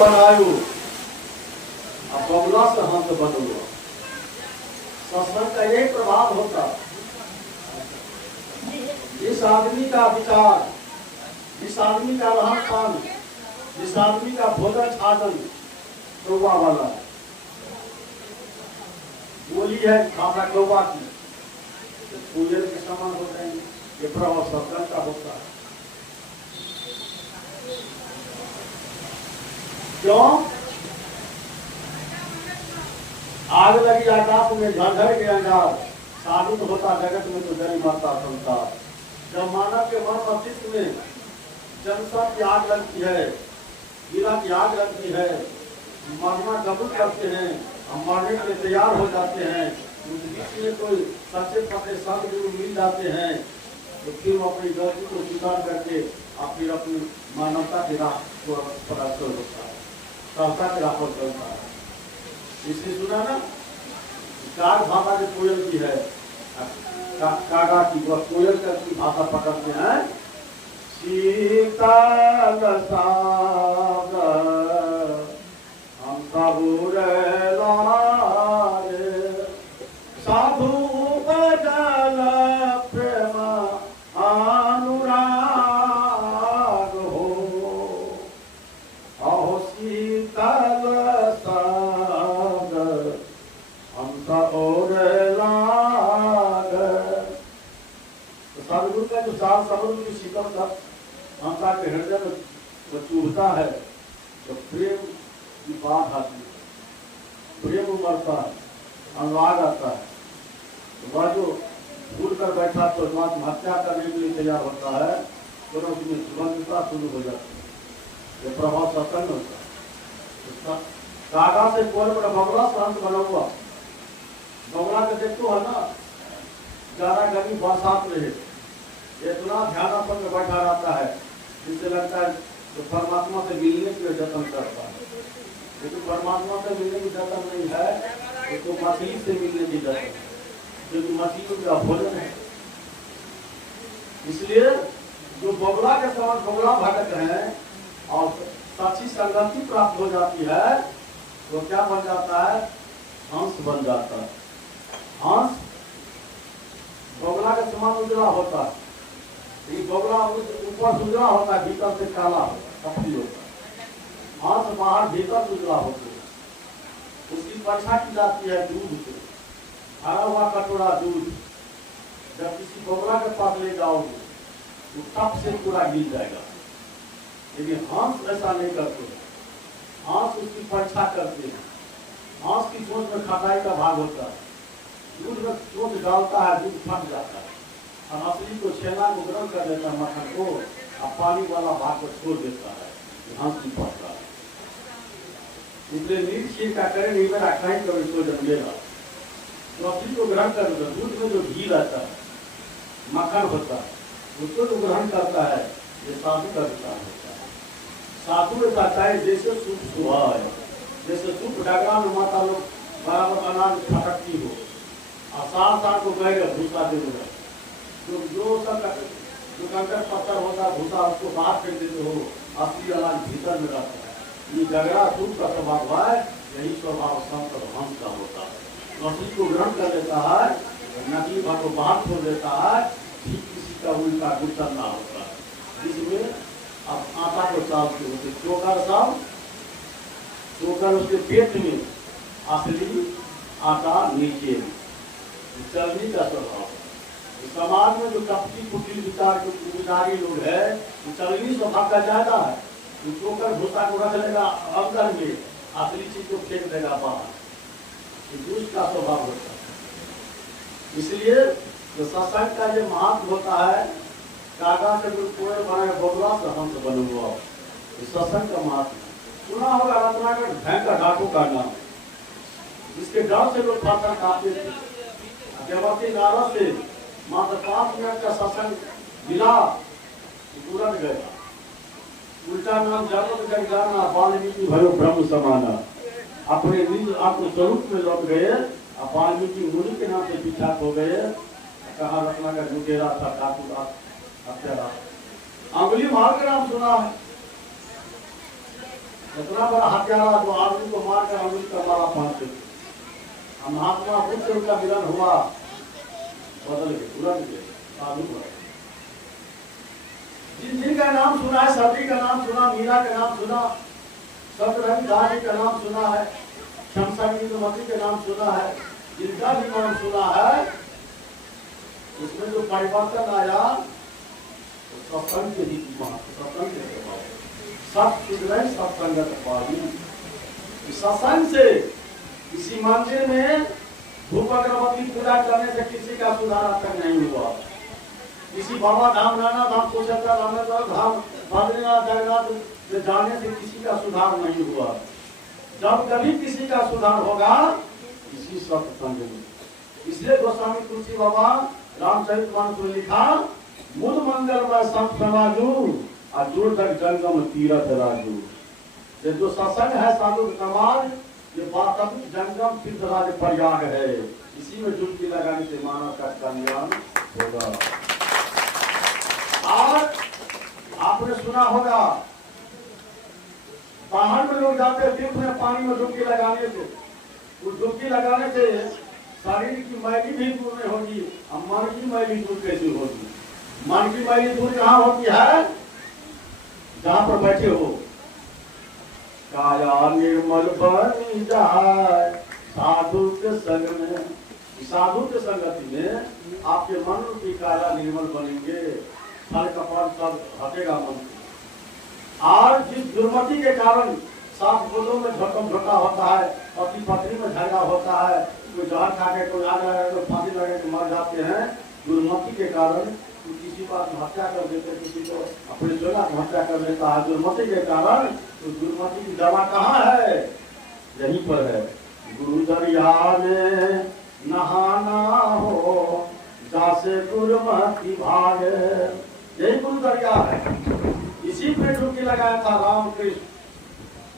बनायो अब बगुला से हंस बनो। सत्संग का यही प्रभाव होता। इस आदमी का विचार, इस आदमी का रहन सहन, इस आदमी का भोजन छाजन कौवा वाला है। बोली है खाना कौवा की, तो पूजन के समान हो जाएंगे। ये प्रभाव सत्संग का होता है। क्यों? आग लगी आकाश में झंझर के अंगार, साधुत होता जगत में तो जरी मरता संसार। जब मानव के मन मस्तिष्क में जनता की आग लगती है, गिरा की आग लगती है, मरना कबूल करते हैं, हम मरने के लिए तैयार हो जाते हैं, इसमें कोई सच्चे पक्के संत गुरु मिल जाते हैं, तो फिर वो अपनी गलती को स्वीकार करके और फिर अपनी मानवता की राह को परास्त होता है, संस्था की राह पर चलता है। इसलिए सुना ना, काग भाषा जो कोयल की है, कागा की वह कोयल की भाषा पकड़ते हैं। शीतल सागर हम सबूर लारे, साधु बदल प्रेम अनुराग हो, अहो शीतल सागर हम सबूर लाग। तो सदगुरु का जो सात समुद्र की शीतलता हमका के हृदय में वो चूहता है, तो प्रेम की बात आती है, प्रेम उमड़ता है, अनुराग आता है। तो वह जो भूल कर बैठा तो आत्महत्या करने के लिए तैयार होता है, तो उसमें सुगंधता शुरू हो जाती है। ये प्रभाव सत्संग होता है। कागा से कोई बड़ा बगुला शांत बना हुआ। बगुला के देखो है ना, ज्यादा गर्मी बरसात रहे, इतना ध्यान में बैठा रहता है, जिससे लगता है तो परमात्मा से मिलने के लिए जतन करता है। लेकिन परमात्मा से मिलने की जतन नहीं है, तो मछली से मिलने की जतन, क्योंकि मछली का भोजन है। इसलिए जो बगुला के समान बगुला भटक हैं और सच्ची संगति प्राप्त हो जाती है, वो क्या बन जाता है? हंस बन जाता है। हंस बगुला के समान उजला होता है। ये बगुला ऊपर उजला होता है, भीतर से काला होता है, कपड़ी होता है। हंस बाहर भीतर उजला होता है। उसकी परीक्षा की जाती है दूध से, भरा हुआ कटोरा दूध जब किसी बगुला के पास ले जाओगे तो टप से पूरा गिर जाएगा। लेकिन हंस ऐसा नहीं करते। हंस उसकी परीक्षा करते हैं। हंस की चोंच में खटाई का भाग होता है, दूध में चोंच डालता है, दूध फट जाता है, और मछली को छेना को ग्रहण कर देता है, मक्खन को, और पानी वाला भाग को छोड़ देता है। हंस की पड़ता है। इसलिए नीट खीर का करें नहीं, मेरा खाई कभी इसको जन्मेगा। मछली को ग्रहण कर देता है, दूध में जो घी रहता है, मक्खन होता है, उसको जो ग्रहण करता है, ये साधु का विचार होता है। साधु में कहता है जैसे सूप सुहा है, जैसे सूप डगरा में माता लोग बराबर अनाज फटकती हो, और साल साल को गए भूसा दे दो, जो कंकर पत्थर होता है भूसा उसको बाहर फेंक देते हो, असली अनाज भीतर में रहता है। ये डगरा सूप का स्वभाव है, यही स्वभाव संत हंस का होता है। मछली को ग्रहण कर लेता है, नकली भाग को बाहर छोड़ देता है, ठीक किसी का उल्टा गुस्सा होता है, जिसमें अब आटा को चालते होते चोकर साहब, चोकर उसके पेट में, असली आटा नीचे में, चलनी का स्वभाव। समाज में जो कपटी कुटिल विचार के पुजारी लोग है, वो चलनी स्वभाव का ज्यादा है। वो चोकर भूसा को रख लेगा अंदर में, असली चीज को फेंक देगा बाहर, दुष्ट का स्वभाव होता है। इसलिए जो सत्संग का जो महत्व होता है, कागा से जो कोयल बनाए बगुला से हंस बनूंगा, सत्संग का महत्व सुना होगा। रत्नाकर भयंकर डाकू का नाम, जिसके डर से लोग फांसा खाते थे। देवती नारद से मात्र 5 मिनट का सत्संग मिला, तुरंत गया। उल्टा नाम जन्म जग जाना, वाल्मीकि भयो ब्रह्म समाना, अपने निज आत्म स्वरूप में लौट गए। वाल्मीकि मुनि के नाम से विख्यात हो गए। कहा रत्नाकर लुटेरा था, डाकू हत्यारा। अंगुली माल का नाम सुना है। इतना बड़ा हत्यारा जो आदमी को मार कर अमृत का माला पहनते थे, महात्मा बुद्ध से उनका मिलन हुआ, बदल गए, तुरंत गए साधु बने। जिन जिनका नाम सुना है, सती का नाम सुना, मीरा का नाम सुना, सतरंगी का नाम सुना है, शमशानी के नाम सुना है, जिनका भी नाम सुना है, उसमें जो परिवर्तन आया तो सत्संग के ही सत्संग के सब सुधरे सत्संगत पाली। सत्संग से किसी मंदिर में धूप अगरबत्ती पूजा करने से किसी का सुधार अब तक नहीं हुआ। किसी बाबा धाम, नाना धाम, कुशेश्वर धाम, बद्रीनाथ, जगन्नाथ में जाने से किसी का सुधार नहीं हुआ। जब कभी किसी का सुधार होगा इसी सत्संग में। इसलिए गोस्वामी तुलसी बाबा रामचरितमानस में लिखा, मुद मंगलमय संत समाजू और दूर तक जंगम तीरथ राजू। ये जो सत्संग है साधु समाज, ये वास्तविक जंगम तीर्थराज प्रयाग है। इसी में डुबकी लगाने से मानव का कल्याण होगा। और आपने सुना होगा बाहर में लोग जाते हैं तीर्थ में पानी में डुबकी लगाने से, उस डुबकी लगाने से शरीर की मैली भी दूर नहीं होगी और मन की मैली दूर कैसे होगी। मन की मैली दूर कहाँ होती है? जहाँ पर बैठे हो। काया निर्मल बन जाए साधु के संग में। साधु के संगति में आपके मन की काया निर्मल बनेंगे, फल कपाल सब हटेगा मन। और जिस दुर्मति के कारण सात बोलों में झटम झोटा होता है, पति पत्नी में झगड़ा होता है, कोई जहर खा के कोई आग लगा के फांसी लगा के मर जाते हैं, दुर्मति के कारण किसी को आत्महत्या कर देते, किसी को अपने स्वयं आत्महत्या कर देता है दुर्मति के कारण। तो दुर्मति की दवा कहाँ है? यहीं पर है। गुरु दरिया में नहाना हो जैसे गुरुमति भागे, यही गुरु दरिया है। इसी पे डुबकी लगाया था रामकृष्ण।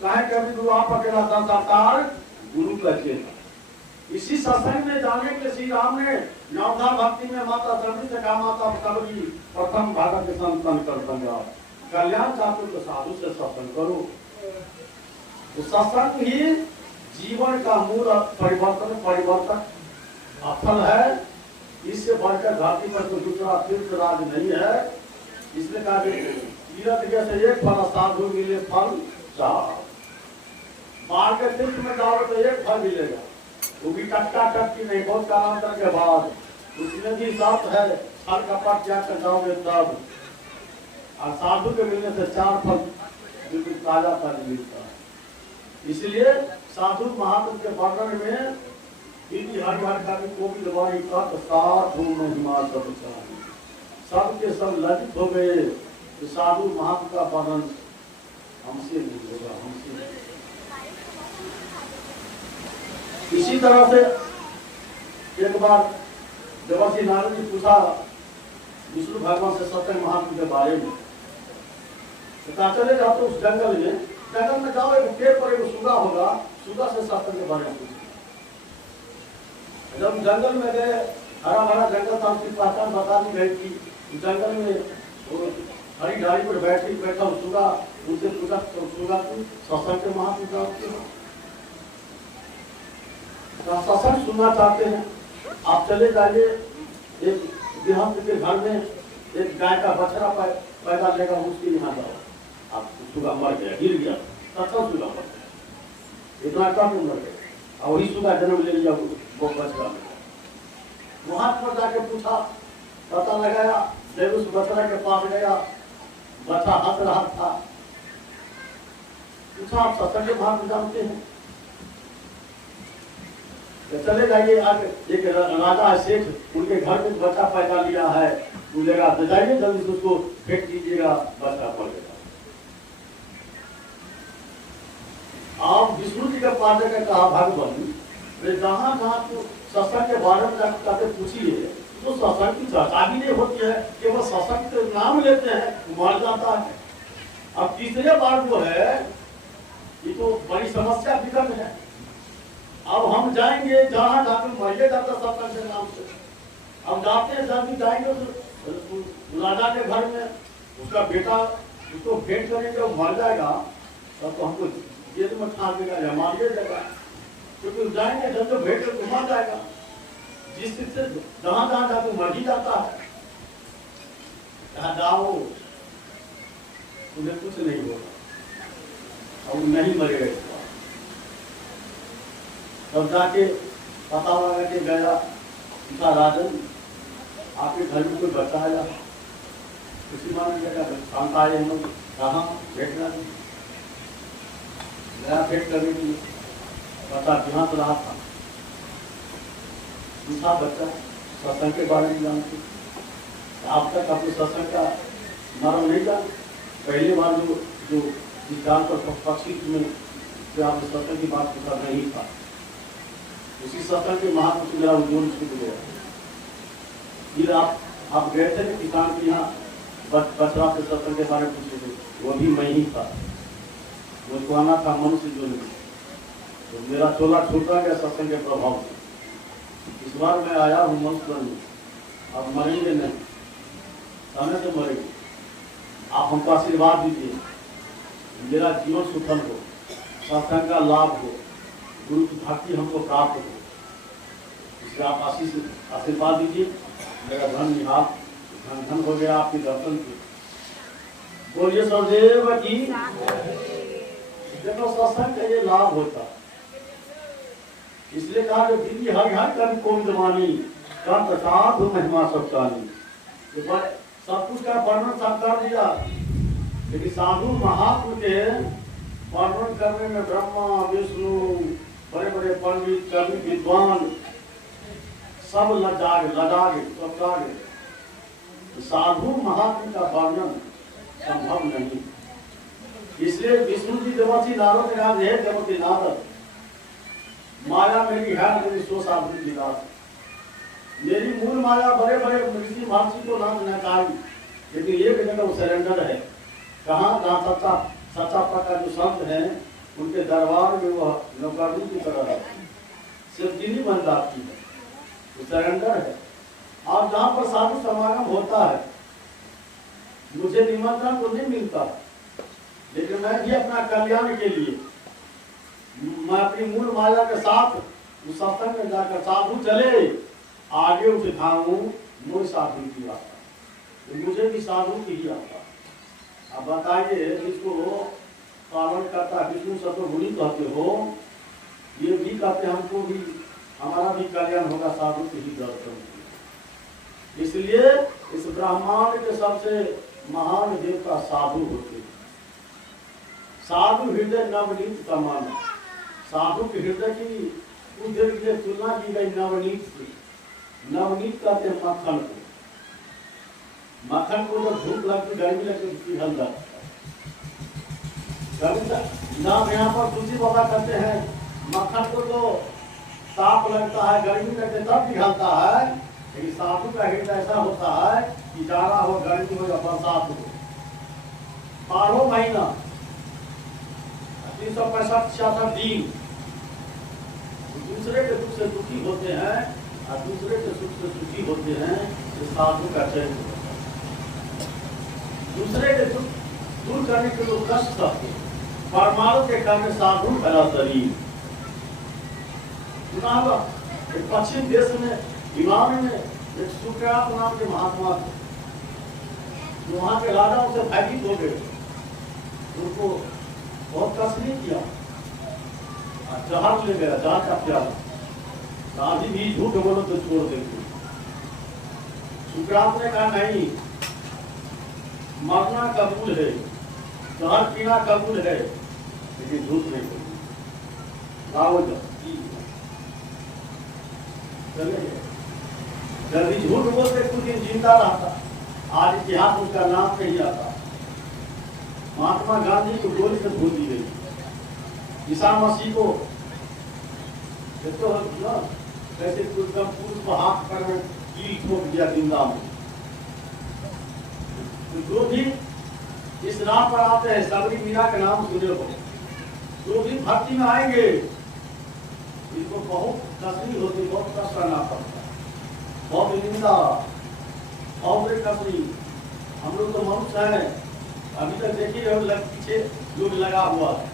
कहे कभी गुरु आप अकेला संसार गुरु का चेला। इसी सत्संग में जाने के श्री राम ने नवधा भक्ति में माता सबरी से कहा, माता सबरी प्रथम भागवत के संतन कर बंगा, कल्याण चाहते तो साधु से सत्संग करो। तो सत्संग ही जीवन का मूल परिवर्तन अफल है। इससे बढ़कर धरती पर कोई दूसरा तीर्थ राज नहीं है। इसलिए कहा तीर्थ जैसे एक फल, साधु मिले फल चार। मार के तीर्थ में जाओ तो एक फल मिलेगा, वो भी टटका टटकी नहीं, बहुत कालांतर के बाद। उसमें भी साथ है, फल का पाठ क्या कर जाओगे तब। और साधु के मिलने से चार फल बिल्कुल ताजा ताजा मिलता है। इसलिए साधु महात्म के वर्णन में हरिहर का भी कोविद वाणी तत् साधु महिमा सब सबके सब लज्जित हो गए। तो साधु महात्म का वर्णन हमसे नहीं होगा, हमसे नहीं। इसी तरह से एक बार देवर्षि नारद जी पूछा विष्णु भगवान से सत्य महात्मा के बारे में। तो चले जाओ तो उस जंगल में जाओ, एक पेड़ पर एक सुगा होगा, सुगा से सत्य के बारे में पूछा। जब जंगल में गए, हरा भरा जंगल था, उसकी पहचान बता दी गई थी। जंगल में हरी डाली पर बैठा सुगा, उनसे पूछा तो सुगा तू सत्संग के महात्मा सत्संग सुनना चाहते हैं, आप चले जाइए। एक गृहस्थ के घर में एक गाय का बछड़ा पैदा लेगा, उसके यहाँ जाओ। आप सुगा मर गया, गिर गया, सत्संग सुगा मर गया, इतना कम उम्र गया, और वही सुगा जन्म ले लिया, वो बछड़ा। वहां पर जाके पूछा, पता लगाया, जब उस बछड़ा के पास गया, बच्चा हंस रहा था। पूछा आप सत्संग के महात्मा जानते हैं? चले जाइए, एक राजा है सेठ, उनके घर में बच्चा पैदा लिया है, मिलेगा तो जाइए जल्दी से उसको फेंक दीजिएगा, बच्चा पड़ गया। आप विष्णु जी के पास जाकर कहा भगवान जहाँ जहाँ तो सत्संग के बारे में जाकर पूछिए, तो सत्संग की चर्चा भी नहीं होती है, केवल सत्संग के नाम लेते हैं, मर जाता है। अब तीसरे बार वो है, ये तो बड़ी समस्या विकट है। अब हम जाएंगे जहाँ जाकर मरिए जाता सत्संग के नाम से। अब जाते हैं, जब भी जाएंगे तो राजा के घर में उसका बेटा उसको भेंट करेंगे, वो मर जाएगा, तब तो हमको जेल में ठाक देगा या मारिए देगा, क्योंकि जाएंगे जब तो भेड़ के घुमा जाएगा। जिस से जहां जहां जाते मर ही जाता है। यहाँ जाओ तुम्हें कुछ नहीं होगा और नहीं मरेगा इस बार। तब जाके पता लगा के गया उनका राजन आपके घर में कोई बच्चा आया, उसी मान जगह शांता आए हम लोग कहाँ भेटना गया, भेंट करने के लिए बता जहाँ तो रहा था। दूसरा बच्चा सत्संग के बारे में जानते, आप तक अपने सत्संग का मर्म नहीं जान। पहली बार जो विज्ञान पर पक्षी में जो आप सत्संग की बात पूछा नहीं था, उसी सत्संग के महापुरुष मेरा उद्योग छूट गया। फिर आप गए थे किसान के यहाँ बछड़ा से सत्संग के बारे में पूछे थे, वो भी मैं ही था। मुझको आना था मनुष्य जो नहीं, तो मेरा चोला छूटा गया सत्संग के प्रभाव से। इस बार मैं आया हूँ मनुष्य बनने, अब मरेंगे नहीं, समय से मरेंगे। आप हमको आशीर्वाद दीजिए, मेरा जीवन सुफल हो, सत्संग का लाभ हो, गुरु की भक्ति हमको प्राप्त हो, इसलिए आप आशीर्वाद दीजिए। मेरा धन निहार धन धन हो गया आपके दर्शन के। बोलिए सदैव की। देखो सत्संग का ये लाभ होता, इसलिए कहा कि दिव्य हर हर कर कौन जमानी कंत साधु महिमा सत्सानी। सब कुछ का वर्णन सब कर दिया, लेकिन साधु महात्मा के वर्णन करने में ब्रह्मा विष्णु बड़े बड़े पंडित कवि विद्वान सब लजागे। साधु महात्मा का वर्णन संभव नहीं। इसलिए विष्णु जी देवती नारद कहा है, देवती नारद माया मेरी है, मेरी सो साधु विलास। मेरी मूल माया बड़े बड़े ऋषि महर्षि को नाम नचाई, लेकिन एक जगह वो सरेंडर है। कहाँ जहाँ सच्चा पक्का जो संत है उनके दरबार में वह नौकरी की तरह है, सिर्फ जिन्हीं मन जाती है, वो सरेंडर है। और जहाँ पर साधु समागम होता है, मुझे निमंत्रण तो नहीं मिलता, लेकिन मैं भी अपना कल्याण के लिए मैं अपनी मूल माया के साथ उस सत्संग में जाकर साधु चले आगे उसे खाऊं मुझे साधु की आता, तो मुझे भी साधु की ही आता। अब बताइए जिसको पालन करता विष्णु सतोगुणी कहते हो, ये भी कहते हमको भी हमारा भी कल्याण होगा साधु के ही दर्शन। इसलिए इस ब्रह्मांड के सबसे महान देवता साधु होते हैं। साधु हृदय नवनीत का माना, साधु के हृदय की कुछ देर के लिए तुलना की गई नवनीत से। नवनीत कहते हैं मक्खन को। मक्खन को जब धूप लगती गर्मी लगती पिघल जाता है। नाम यहाँ पर तुलसी बाबा कहते हैं मक्खन को तो ताप लगता है गर्मी लगते तब पिघलता है, लेकिन साधु का हृदय ऐसा होता है कि जाड़ा हो गर्मी हो या बरसात हो, 12 महीना 365 दिन दूसरे के दुख से दुखी होते हैं और दूसरे के सुख से सुखी होते हैं। तो साधु का चरित्र दूसरे के दुख दूर करने के लोग कष्ट करते, परमाणु के कारण साधु भरा शरीर। पश्चिम देश में ईरान में एक सुकरात नाम के महात्मा थे, वहां के राजा उसे भयभीत हो गए, उनको बहुत कष्ट नहीं किया, जहाज ले गया, जहाज का प्याला। गांधी भी झूठ बोलो तो छोड़ देंगे। सुकरात ने कहा नहीं, मरना कबूल है, जहर पीना कबूल है, लेकिन झूठ नहीं बोलना। जल्दी झूठ बोलते कुछ दिन जिंदा रहता, आज इतिहास उसका नाम नहीं आता। महात्मा गांधी को गोली से भूल दी गई, ईसा मसीह को तो कैसे पुरुष को हाथ पर कील ठोक दिया जिंदा में। तो जो भी इस राह पर आते हैं, सबरी मीरा का नाम सुने हो, जो भी भक्ति में आएंगे इसको बहुत कसरी होती, बहुत कष्ट करना पड़ता, बहुत निंदा, बहुत कसरी। हम लोग तो मनुष्य हैं, अभी तक देखिए पीछे लोग लगा हुआ है,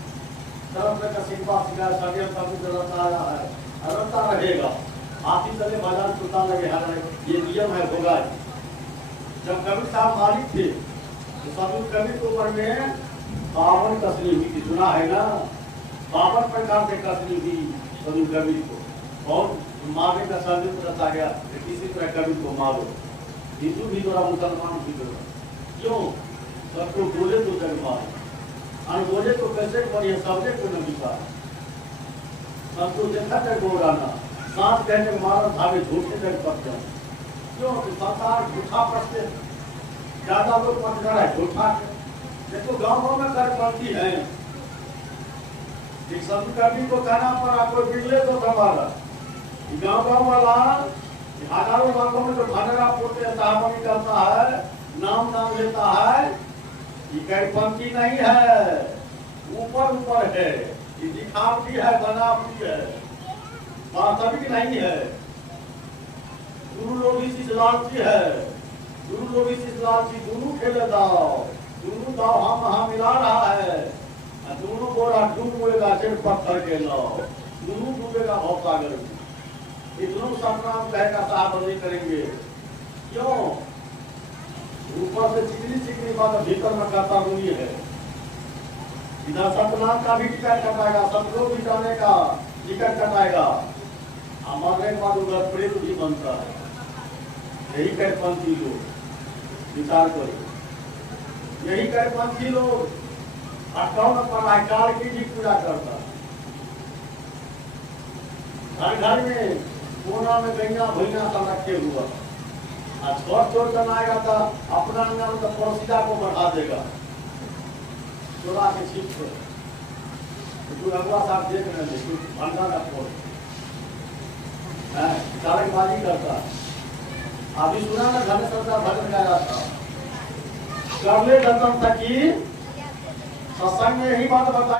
तरफ का सिंपा सिंगार सड़िया सब कुछ रहता है, रहता रहेगा। हाथी चले बाजार चुता लगे हर ये नियम है होगा। जब कबीर साहब मालिक थे तो सदगुरु कबीर के ऊपर में 52 कसनी हुई थी, सुना है ना? 52 प्रकार से कसनी हुई सदगुरु कबीर को, और मारने का संयुक्त रचा गया कि किसी तरह कबीर को मारो। हिंदू भी दोरा, मुसलमान भी दोरा, क्यों? सबको बोले तो जग मारो, अनबोले तो कैसे बढ़िया सब्जेक्ट को न बिका। सबको देखा जग बोराना, सांस कहने मारा धावे झूठे जग पकड़। क्यों? संसार झूठा पड़ते, ज्यादा लोग पकड़ रहा है झूठा। देखो गाँव में कर पड़ती है, सदगुरु कबीर को कहना पड़ा कोई बिगले तो संभाला। गाँव वाला हजारों गाँवों में जो भंडारा फोड़ते साहब निकलता है, नाम लेता है, ये गैरपंथी नहीं है, ऊपर है, ये दिखावटी है, बनावटी है, वास्तविक नहीं है। गुरु लोग इस लालची है, गुरु लोग इस लालची, दोनों खेले दाव, दोनों दाव हम मिला रहा है, दोनों बोरा डूबेगा सिर्फ पत्थर के लाओ, दोनों डूबेगा बहुत सागर में। इतनों सतनाम कहेगा साहब नहीं करेंगे, क्यों? ऊपर से चिकनी बात भीतर में करता हुई है। इधर सतनाम का भी टिकट कटाएगा, सतलोक भी जाने का टिकट कटाएगा, मरने के बाद उधर प्रेत भी बनता है। यही गैरपंथी लोग विचार करो, यही गैरपंथी लोग 58 पर काल की भी पूजा करता, घर घर में कोना में गैया भैया सब रखे हुआ, छोड़ बनाएगा तो अपना नाम तो पड़ोसिया को बढ़ा देगा, चोरा के छिप को। तो अगला साहब देख रहे थे भंडा का फोड़ चारकबाजी करता। अभी सुना ना घर में सबका भजन गाया था, कर ले दर्शन तक की सत्संग में यही बात बताई।